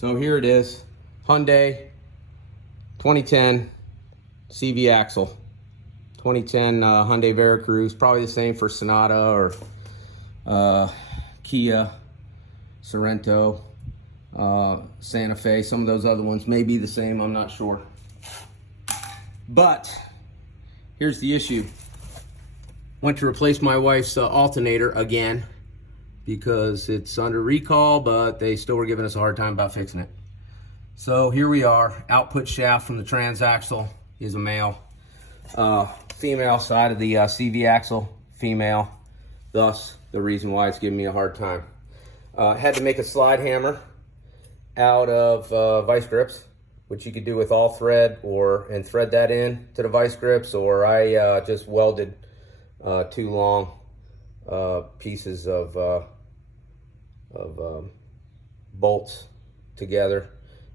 So here it is, Hyundai 2010 CV axle. 2010 Hyundai Veracruz, probably the same for Sonata or Kia, Sorento, Santa Fe. Some of those other ones may be the same, I'm not sure. But here's the issue. Went to replace my wife's alternator again because it's under recall, but they still were giving us a hard time about fixing it. So here we are. Output shaft from the transaxle is a male. Female side of the CV axle, female. Thus, the reason why it's giving me a hard time. Had to make a slide hammer out of vice grips, which you could do with all thread and thread that in to the vice grips, or I just welded two long pieces of bolts together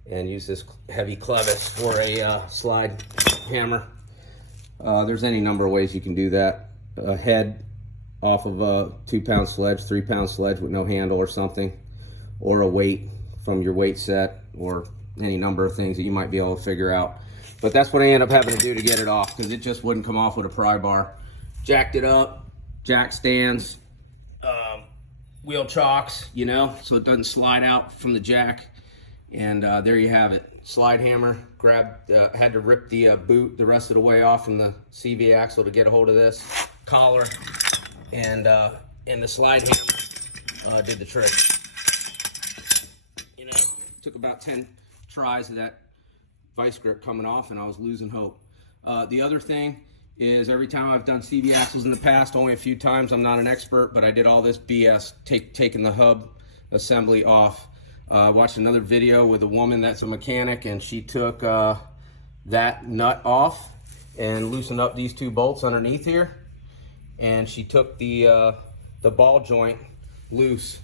and use this heavy clevis for a slide hammer. There's any number of ways you can do that. A head off of a 2-pound sledge, 3-pound sledge with no handle or something, or a weight from your weight set, or any number of things that you might be able to figure out. But that's what I ended up having to do to get it off, because it just wouldn't come off with a pry bar. Jacked it up, jack stands, wheel chocks, you know, so it doesn't slide out from the jack. And there you have it. Slide hammer, had to rip the boot the rest of the way off from the CV axle to get a hold of this collar, and the slide hammer did the trick. You know, took about 10 tries of that vice grip coming off, and I was losing hope. The other thing is, every time I've done CV axles in the past, only a few times, I'm not an expert, but I did all this BS, taking the hub assembly off. I watched another video with a woman that's a mechanic, and she took that nut off and loosened up these two bolts underneath here, and she took the ball joint loose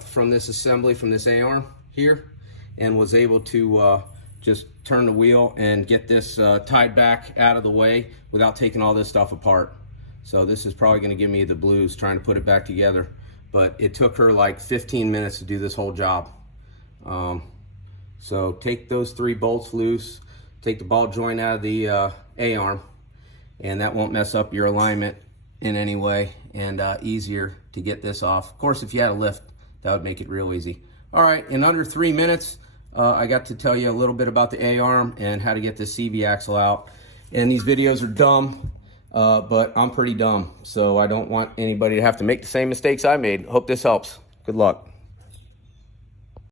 from this assembly, from this A-arm here, and was able to just turn the wheel and get this tied back out of the way without taking all this stuff apart. So this is probably going to give me the blues trying to put it back together. But it took her like 15 minutes to do this whole job. So take those 3 bolts loose, take the ball joint out of the A-arm, and that won't mess up your alignment in any way, and easier to get this off. Of course, if you had a lift, that would make it real easy. All right, in under 3 minutes, I got to tell you a little bit about the A-arm and how to get this CV axle out. And these videos are dumb. But I'm pretty dumb, so I don't want anybody to have to make the same mistakes I made. Hope this helps. Good luck.